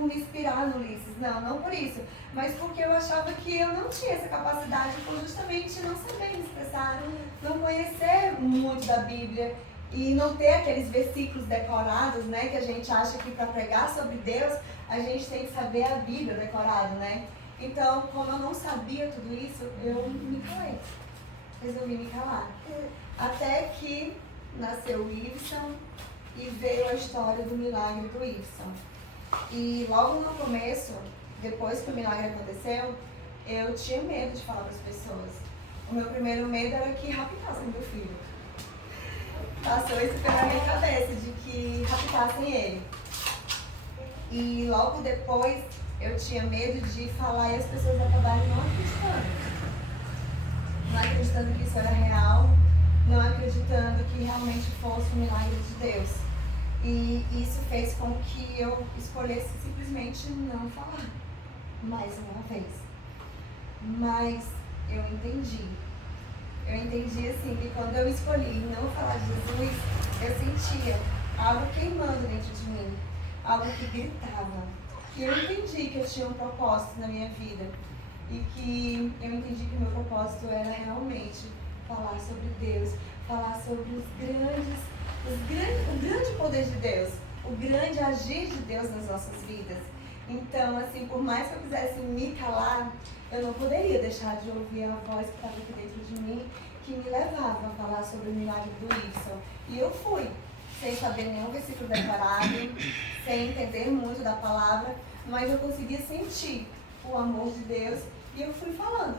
me inspirar no Ulisses. Não por isso. Mas porque eu achava que eu não tinha essa capacidade por justamente não saber me expressar, não conhecer muito da Bíblia e não ter aqueles versículos decorados, né? Que a gente acha que para pregar sobre Deus, a gente tem que saber a Bíblia decorada, né? Então, como eu não sabia tudo isso, eu me calei. Resolvi me calar. Até que nasceu o Iveson e veio a história do milagre do Iveson. E logo no começo, depois que o milagre aconteceu, eu tinha medo de falar para as pessoas. O meu primeiro medo era que raptassem meu filho. Passou isso pela minha cabeça, de que raptassem ele. E logo depois, eu tinha medo de falar e as pessoas acabarem não acreditando. Não acreditando que isso era real, não acreditando que realmente fosse um milagre de Deus. E isso fez com que eu escolhesse simplesmente não falar, mais uma vez. Mas eu entendi. Eu entendi assim que quando eu escolhi não falar de Jesus, eu sentia algo queimando dentro de mim, algo que gritava. E eu entendi que eu tinha um propósito na minha vida. E que eu entendi que o meu propósito era realmente falar sobre Deus, falar sobre o grande poder de Deus, o grande agir de Deus nas nossas vidas. Então, assim, por mais que eu quisesse me calar, eu não poderia deixar de ouvir a voz que estava aqui dentro de mim, que me levava a falar sobre o milagre do Iveson. E eu fui, sem saber nenhum versículo decorado, sem entender muito da palavra, mas eu conseguia sentir o amor de Deus e eu fui falando.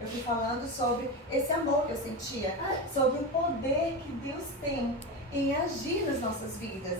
Eu fui falando sobre esse amor que eu sentia, sobre o poder que Deus tem em agir nas nossas vidas.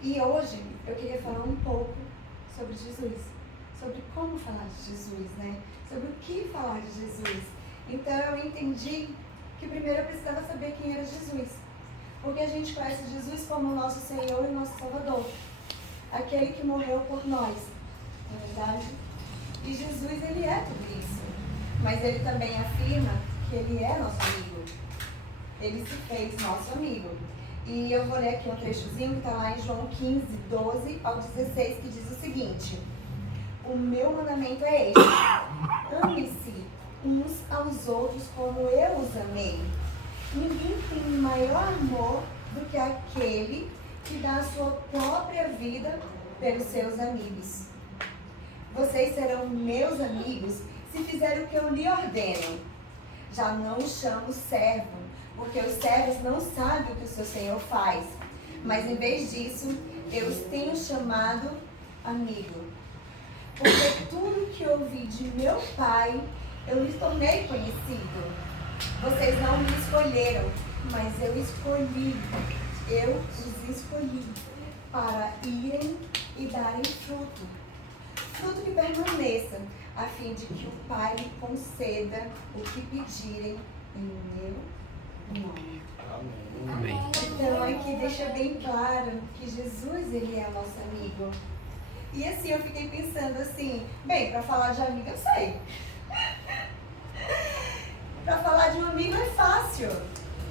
E hoje eu queria falar um pouco sobre Jesus, sobre como falar de Jesus, né? Sobre o que falar de Jesus. Então eu entendi que primeiro eu precisava saber quem era Jesus, porque a gente conhece Jesus como nosso Senhor e nosso Salvador, aquele que morreu por nós, não é verdade? E Jesus, ele é tudo isso, mas ele também afirma que ele é nosso amigo. Ele se fez nosso amigo. E eu vou ler aqui um trechozinho que está lá em João 15, 12 ao 16, que diz o seguinte: o meu mandamento é este: ame-se uns aos outros como eu os amei. Ninguém tem maior amor do que aquele que dá a sua própria vida pelos seus amigos. Vocês serão meus amigos se fizerem o que eu lhe ordeno. Já não os chamo servo, porque os servos não sabem o que o seu Senhor faz. Mas em vez disso, eu os tenho chamado amigo. Porque tudo que ouvi de meu Pai, eu lhes tornei conhecido. Vocês não me escolheram, mas eu escolhi. Eu os escolhi para irem e darem fruto. Fruto que permaneça, a fim de que o Pai lhe conceda o que pedirem em meu nome. Amém. Então aqui deixa bem claro que Jesus, ele é o nosso amigo. E assim, eu fiquei pensando assim, bem, para falar de amigo eu sei. Para falar de um amigo é fácil,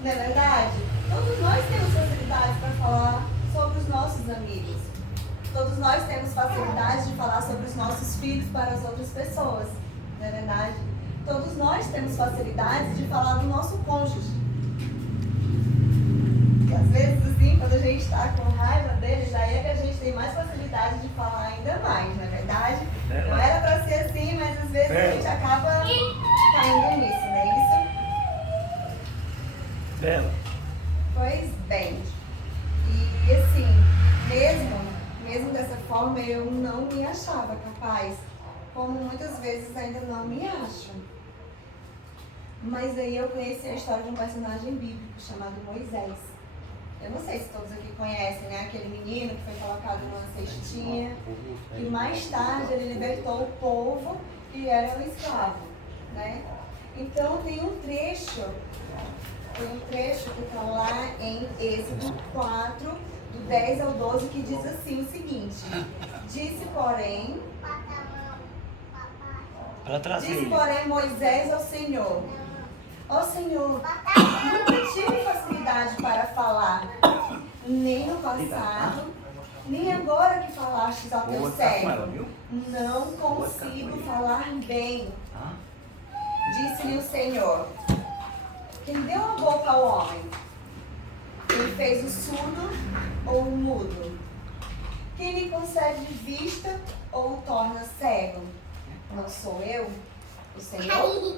não é verdade? Todos nós temos facilidade para falar sobre os nossos amigos. Todos nós temos facilidade de falar sobre os nossos filhos para as outras pessoas, não é verdade? Todos nós temos facilidade de falar do nosso cônjuge. E às vezes, assim, quando a gente está com raiva deles, aí é que a gente tem mais facilidade de falar ainda mais, não é verdade? Não era para ser assim, mas às vezes a gente acaba caindo nisso, não é isso? Bela. Pois bem. E assim, mesmo dessa forma, eu não me achava capaz, como muitas vezes ainda não me acho. Mas aí eu conheci a história de um personagem bíblico chamado Moisés. Eu não sei se todos aqui conhecem, né? Aquele menino que foi colocado numa cestinha e mais tarde ele libertou o povo que era um escravo, né? Então tem um trecho que está lá em Êxodo 4, do 10 ao 12, que diz assim o seguinte: Disse, porém, Moisés ao Senhor: ó Senhor, nunca tive facilidade para falar, nem no passado, Nem agora que falastes ao teu Vou ficar com servo. ela, viu? Não consigo falar bem. Disse-lhe o Senhor: quem deu a boca ao homem? Quem fez o surdo ou o mudo? Quem lhe concede vista ou o torna cego? Não sou eu, o Senhor?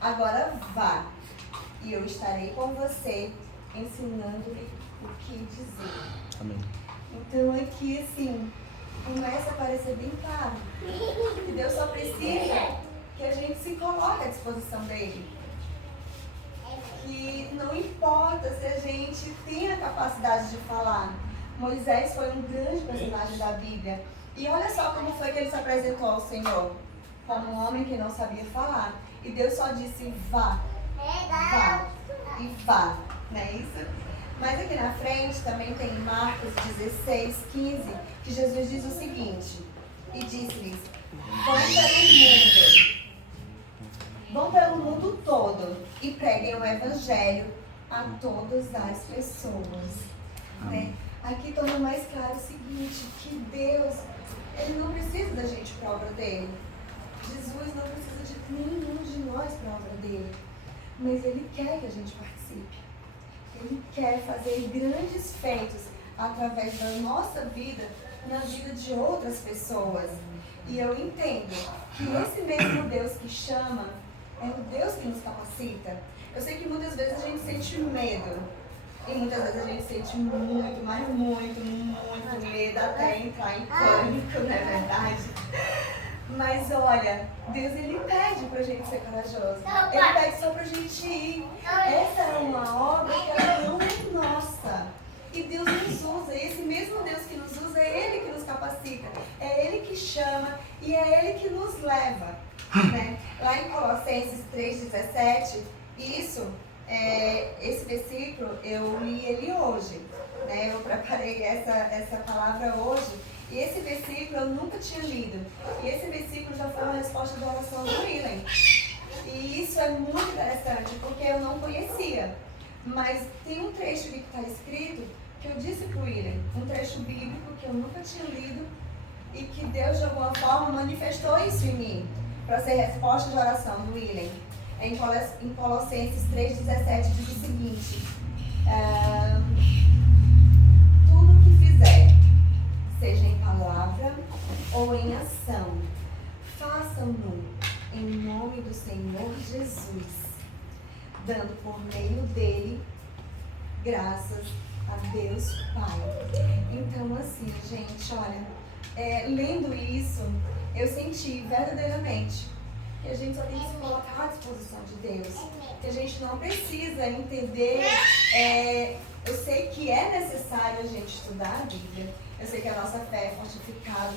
Agora vá, e eu estarei com você, ensinando-lhe o que dizer. Amém. Então aqui assim, começa a parecer bem claro que Deus só precisa que a gente se coloque à disposição dele. Que não importa se a gente tem a capacidade de falar. Moisés foi um grande personagem da Bíblia. E olha só como foi que ele se apresentou ao Senhor. Como um homem que não sabia falar. E Deus só disse: vá, vá e vá. Não é isso? Mas aqui na frente também tem Marcos 16, 15, que Jesus diz o seguinte: e disse-lhes: vão pelo mundo todo e preguem o evangelho a todas as pessoas. Né? Aqui torna mais claro o seguinte, que Deus, ele não precisa da gente para a obra dele. Jesus não precisa de nenhum de nós para a obra dele. Mas ele quer que a gente participe. Ele quer fazer grandes feitos através da nossa vida, na vida de outras pessoas. E eu entendo que esse mesmo Deus que chama é o Deus que nos capacita. Eu sei que muitas vezes a gente sente medo. E muitas vezes a gente sente muito, mas muito medo até entrar em pânico, não é verdade? Mas olha, Deus ele pede pra gente ser corajoso. Ele pede só pra gente ir. Essa é uma obra que ela não é nossa. E Deus nos usa. E esse mesmo Deus que nos usa, é Ele que nos capacita. É Ele que chama e é Ele que nos leva. Né? Lá em Colossenses 3,17, esse versículo, eu li ele hoje. Né? Eu preparei essa palavra hoje. E esse versículo eu nunca tinha lido. E esse versículo já foi uma resposta da oração do William. E isso é muito interessante, porque eu não conhecia. Mas tem um trecho aqui que está escrito, que eu disse para o William, um trecho bíblico que eu nunca tinha lido, e que Deus de alguma forma manifestou isso em mim, para ser resposta de oração do William. Em Colossenses 3,17 diz o seguinte: tudo o que fizer, seja em palavra ou em ação, façam-no em nome do Senhor Jesus, dando por meio dele graças a Deus Pai. Então assim, gente, olha, lendo isso, eu senti verdadeiramente que a gente só tem que se colocar à disposição de Deus, que a gente não precisa entender. Eu sei que é necessário a gente estudar a Bíblia, eu sei que a nossa fé é fortificada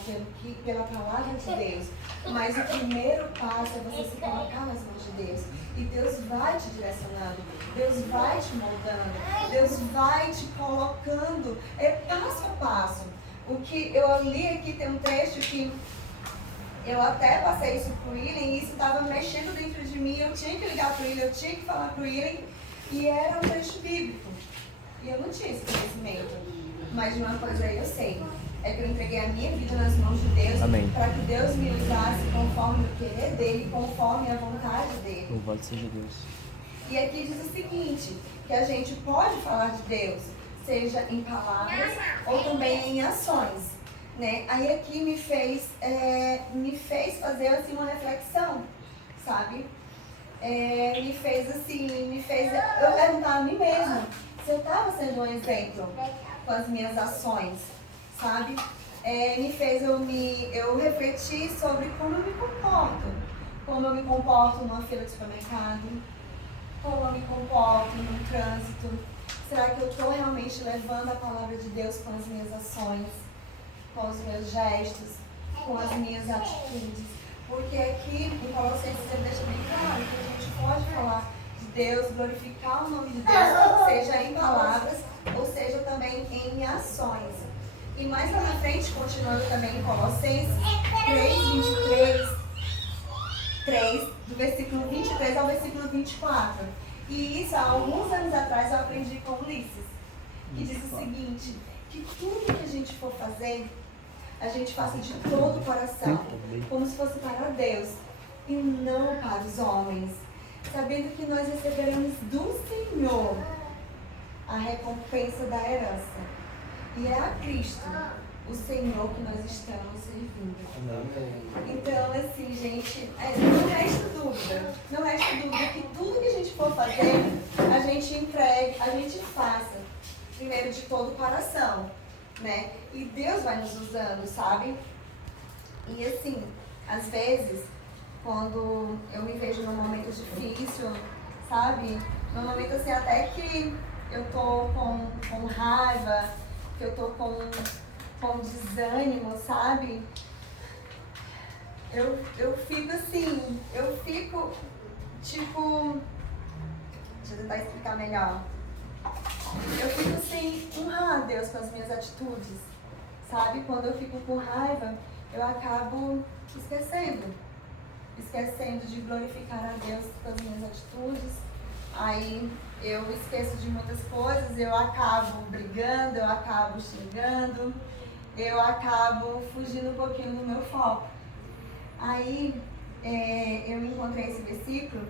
pela palavra de Deus, mas o primeiro passo é você se colocar nas mãos de Deus, e Deus vai te direcionando, Deus vai te moldando, Deus vai te colocando passo a passo. O que eu li aqui tem um trecho que eu até passei isso pro William, e isso estava mexendo dentro de mim, eu tinha que ligar pro William, eu tinha que falar pro William, e era um trecho bíblico. E eu não tinha esse conhecimento. Mas de uma coisa eu sei, é que eu entreguei a minha vida nas mãos de Deus, para que Deus me usasse conforme o querer dele, conforme a vontade dele. Louvado seja Deus. E aqui diz o seguinte, que a gente pode falar de Deus, seja em palavras ou também em ações. Né? Aí aqui me fez fazer assim uma reflexão, sabe? Me fez eu perguntar a mim mesma se eu estava sendo um exemplo com as minhas ações, sabe? Me fez eu refletir sobre como eu me comporto numa fila de supermercado, como eu me comporto no trânsito. Será que eu estou realmente levando a palavra de Deus com as minhas ações, com os meus gestos, com as minhas atitudes? Porque aqui em Colossenses ele deixa bem claro que a gente pode falar de Deus, glorificar o nome de Deus, seja em palavras ou seja também em ações. E mais lá na frente, continuando também em Colossenses 3, do versículo 23 ao versículo 24. E isso há alguns anos atrás eu aprendi com Ulisses, que diz o seguinte, que tudo que a gente for fazer, a gente faça de todo o coração, como se fosse para Deus e não para os homens, sabendo que nós receberemos do Senhor a recompensa da herança. E é a Cristo, o Senhor, que nós estamos servindo. Então, assim, gente, não resta dúvida. Não resta dúvida que tudo que a gente for fazer, a gente entregue, a gente faça. Primeiro de todo o coração, né? E Deus vai nos usando, sabe? E assim, às vezes, quando eu me vejo num momento difícil, sabe? Num momento assim, até que eu tô com raiva, que eu tô com desânimo, sabe? Eu fico assim, tipo, deixa eu tentar explicar melhor. Eu fico sem honrar a Deus com as minhas atitudes, sabe? Quando eu fico com raiva, eu acabo esquecendo de glorificar a Deus com as minhas atitudes. Aí eu esqueço de muitas coisas, eu acabo brigando, eu acabo xingando, eu acabo fugindo um pouquinho do meu foco. Aí eu encontrei esse versículo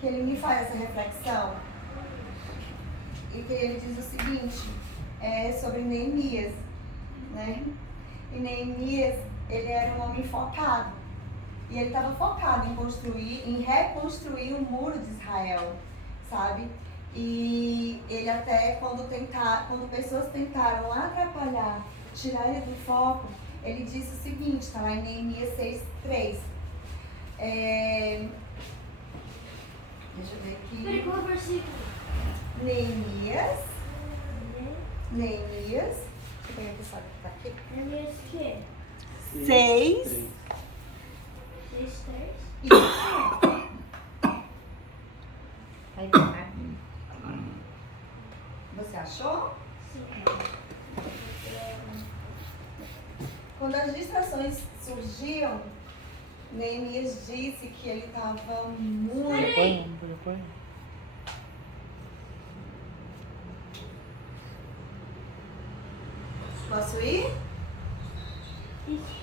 que ele me faz essa reflexão. E que ele diz o seguinte, sobre Neemias, né? E Neemias, ele era um homem focado. E ele estava focado em reconstruir o muro de Israel, sabe? E ele até, quando pessoas tentaram atrapalhar, tirar ele do foco, ele disse o seguinte, está lá em Neemias 6:3. Deixa eu ver aqui. Peraí, qual é o versículo? Neemias. Deixa eu pegar aqui, sabe que tá aqui. Neemias o quê? 6. 6:3? Isso. Aí tá. Você achou? Sim. Quando as distrações surgiam, Neemias disse que ele estava muito... Posso ir? Eita.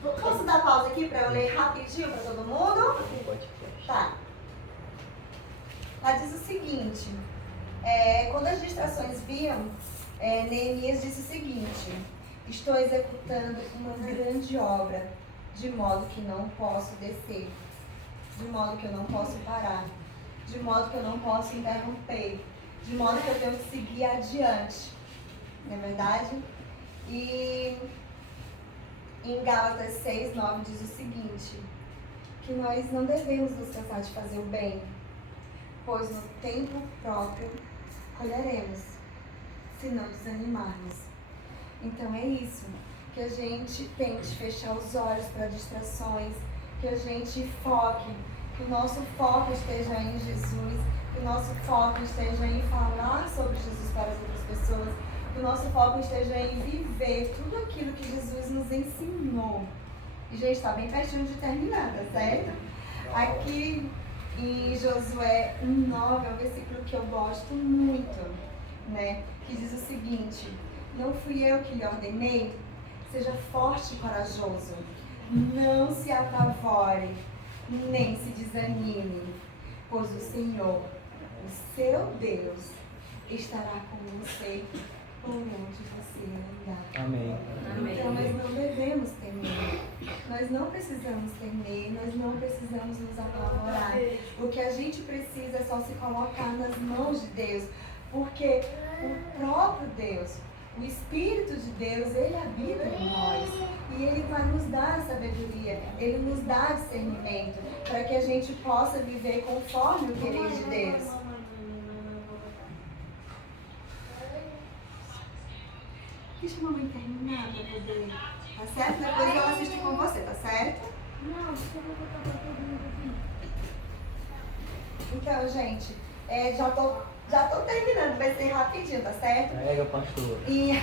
Posso dar pausa aqui para eu ler rapidinho para todo mundo? Tá. Ela diz o seguinte, quando as distrações vinham, Neemias disse o seguinte, estou executando uma grande obra, de modo que não posso descer, de modo que eu não posso parar, de modo que eu não posso interromper, de modo que eu tenho que seguir adiante, não é verdade? E em Gálatas 6:9 diz o seguinte, que nós não devemos nos cansar de fazer o bem, pois no tempo próprio colheremos, se não desanimarmos. Então é isso, que a gente tente fechar os olhos para distrações, que a gente foque, que o nosso foco esteja em Jesus, que o nosso foco esteja em falar sobre Jesus para as outras pessoas, que o nosso foco esteja em viver tudo aquilo que Jesus nos ensinou. E, gente, está bem pertinho de terminar, tá certo? Aqui em Josué 1:9 é um versículo que eu gosto muito, né? Que diz o seguinte, não fui eu que lhe ordenei, seja forte e corajoso, não se apavore, nem se desanime, pois o Senhor, o seu Deus, estará com você por onde você andar. Amém. Então nós não devemos temer, nós não precisamos temer, nós não precisamos nos apavorar. O que a gente precisa é só se colocar nas mãos de Deus, porque o próprio Deus, o Espírito de Deus, Ele habita em nós e Ele vai nos dar sabedoria, Ele nos dá discernimento para que a gente possa viver conforme o querer de Deus. Deixa a mamãe terminar para poder, tá certo? Depois eu assisto com você, tá certo? Não, só vou botar pra todo mundo aqui. Então, gente, já tô terminando, vai ser rapidinho, tá certo? Pega, pastor. Em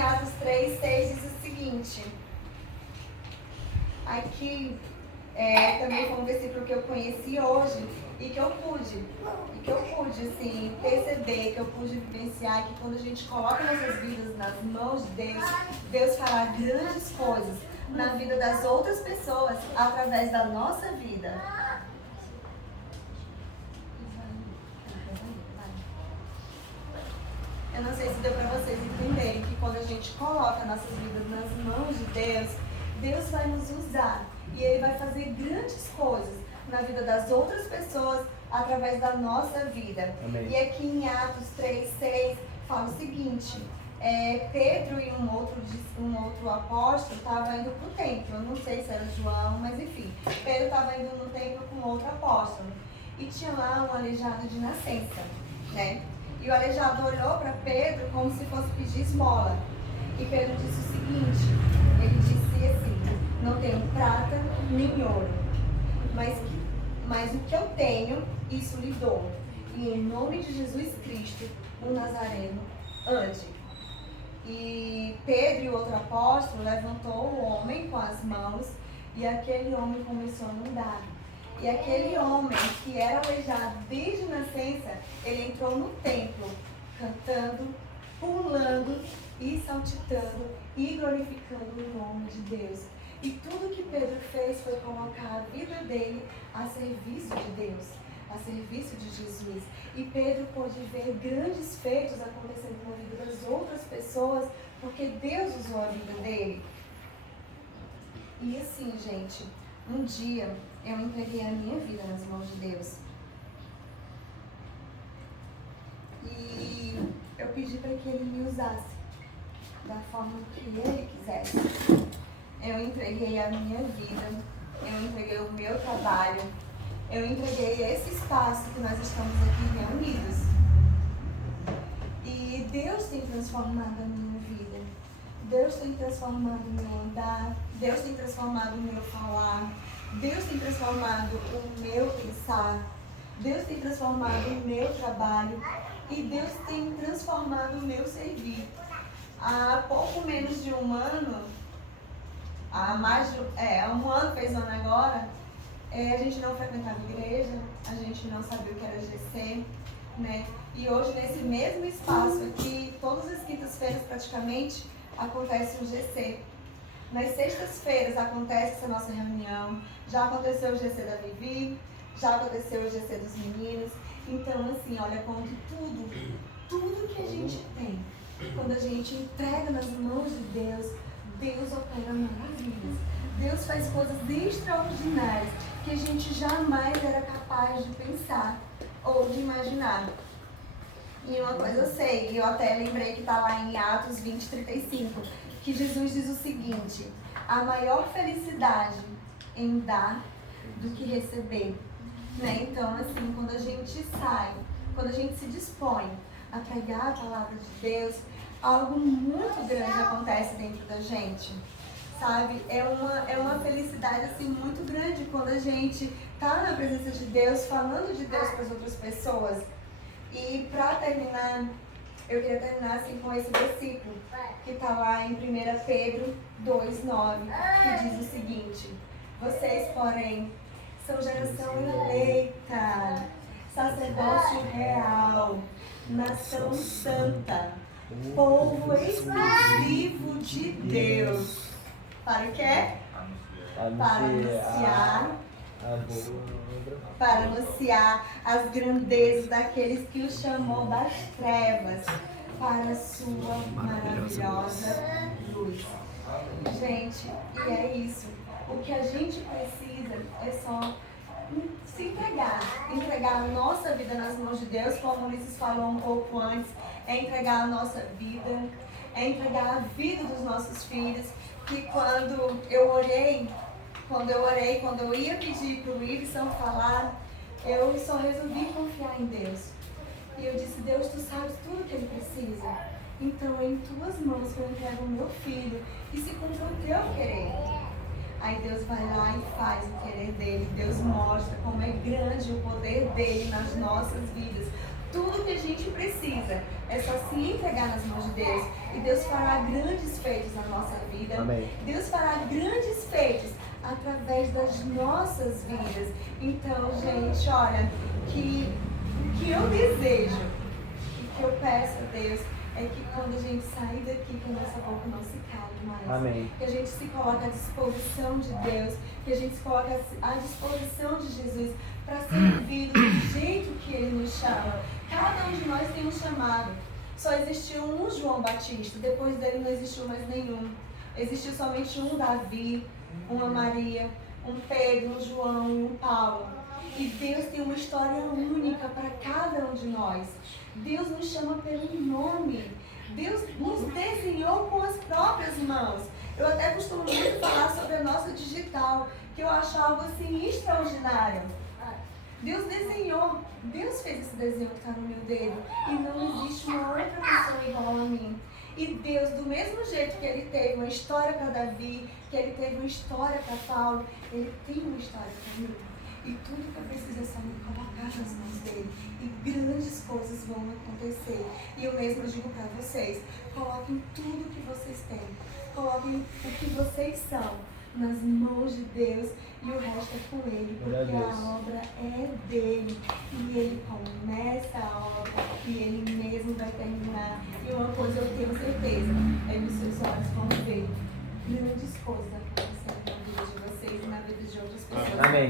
Atos 3:6 diz o seguinte, aqui Também foi um versículo que eu conheci hoje e que eu pude assim, perceber, que eu pude vivenciar que quando a gente coloca nossas vidas nas mãos de Deus, Deus fará grandes coisas na vida das outras pessoas através da nossa vida. Eu não sei se deu para vocês entenderem que quando a gente coloca nossas vidas nas mãos de Deus, Deus vai nos usar e Ele vai fazer grandes coisas na vida das outras pessoas através da nossa vida. Amém. E aqui em Atos 3:6 fala o seguinte: Pedro e um outro apóstolo estavam indo para o templo. Eu não sei se era João, mas enfim, Pedro estava indo no templo com outro apóstolo e tinha lá um aleijado de nascença, né? E o aleijado olhou para Pedro como se fosse pedir esmola. E Pedro disse o seguinte, ele disse assim: não tenho prata nem ouro, mas o que eu tenho, isso lhe dou. E em nome de Jesus Cristo, o Nazareno, ande. E Pedro e o outro apóstolo levantou o homem com as mãos e aquele homem começou a andar. E aquele homem que era aleijado desde nascença, ele entrou no templo cantando, pulando e saltitando e glorificando o nome de Deus. E tudo que Pedro fez foi colocar a vida dele a serviço de Deus, a serviço de Jesus. E Pedro pôde ver grandes feitos acontecendo na vida das outras pessoas, porque Deus usou a vida dele. E assim, gente, um dia eu entreguei a minha vida nas mãos de Deus. E eu pedi para que Ele me usasse da forma que Ele quisesse. Eu entreguei a minha vida, eu entreguei o meu trabalho, eu entreguei esse espaço que nós estamos aqui reunidos. E Deus tem transformado a minha vida. Deus tem transformado o meu andar, Deus tem transformado o meu falar, Deus tem transformado o meu pensar, Deus tem transformado o meu trabalho e Deus tem transformado o meu servir. Há pouco menos de um ano, um ano, fez ano agora, a gente não frequentava igreja, a gente não sabia o que era GC, né? E hoje nesse mesmo espaço aqui, todas as quintas-feiras praticamente, acontece um GC. Nas sextas-feiras acontece essa nossa reunião, já aconteceu o GC da Vivi, já aconteceu o GC dos meninos. Então, assim, olha como que tudo que a gente tem, quando a gente entrega nas mãos de Deus, Deus opera maravilhas. Deus faz coisas extraordinárias que a gente jamais era capaz de pensar ou de imaginar. E uma coisa eu sei, e eu até lembrei que está lá em Atos 20:35, que Jesus diz o seguinte: a maior felicidade em dar do que receber. Né? Então, assim, quando a gente sai, quando a gente se dispõe a pregar a palavra de Deus, algo muito grande acontece dentro da gente, sabe? É uma felicidade, assim, muito grande quando a gente está na presença de Deus, falando de Deus para as outras pessoas. E para terminar, eu queria terminar assim com esse versículo que está lá em 1 Pedro 2:9, que diz o seguinte: vocês, porém, são geração eleita, sacerdócio real, nação santa, povo exclusivo de Deus. Para o quê? Para anunciar as grandezas daqueles que o chamou das trevas para a sua maravilhosa luz. Gente, e é isso. O que a gente precisa é só se entregar a nossa vida nas mãos de Deus, como o Ulisses falou um pouco antes, é entregar a nossa vida, é entregar a vida dos nossos filhos, que quando eu ia pedir para o Wilson falar, eu só resolvi confiar em Deus. E eu disse: Deus, tu sabes tudo que ele precisa. Então é em tuas mãos que eu entrego o meu filho, e se cumpra o teu querer. Aí Deus vai lá e faz o querer dele. Deus mostra como é grande o poder dele nas nossas vidas. Tudo que a gente precisa é só se entregar nas mãos de Deus. E Deus fará grandes feitos na nossa vida. Amém. Deus fará grandes feitos através das nossas vidas. Então, gente, olha, que o que eu desejo e que eu peço a Deus é que quando a gente sair daqui, que a nossa boca não se cale mais. Amém. Que a gente se coloque à disposição de Deus, que a gente se coloque à disposição de Jesus para servir do jeito que Ele nos chama. Cada um de nós tem um chamado. Só existiu um João Batista, depois dele não existiu mais nenhum. Existiu somente um Davi, uma Maria, um Pedro, um João e um Paulo. E Deus tem uma história única para cada um de nós. Deus nos chama pelo nome. Deus nos desenhou com as próprias mãos. Eu até costumo muito falar sobre a nossa digital, que eu acho algo assim extraordinário. Deus desenhou, Deus fez esse desenho que está no meu dedo. E não existe uma outra pessoa igual a mim. E Deus, do mesmo jeito que Ele teve uma história para Davi, que Ele teve uma história para Paulo, Ele tem uma história para mim. E tudo que eu preciso é só me colocar nas mãos dele. E grandes coisas vão acontecer. E eu mesmo digo para vocês, coloquem tudo que vocês têm. Coloquem o que vocês são nas mãos de Deus. E o resto é com Ele. Porque a obra é dele. E Ele começa a obra. E Ele mesmo vai terminar. E uma coisa eu tenho certeza. É que os seus olhos vão ver grandes coisas acontecendo na vida de vocês e na vida de outras pessoas. Amém.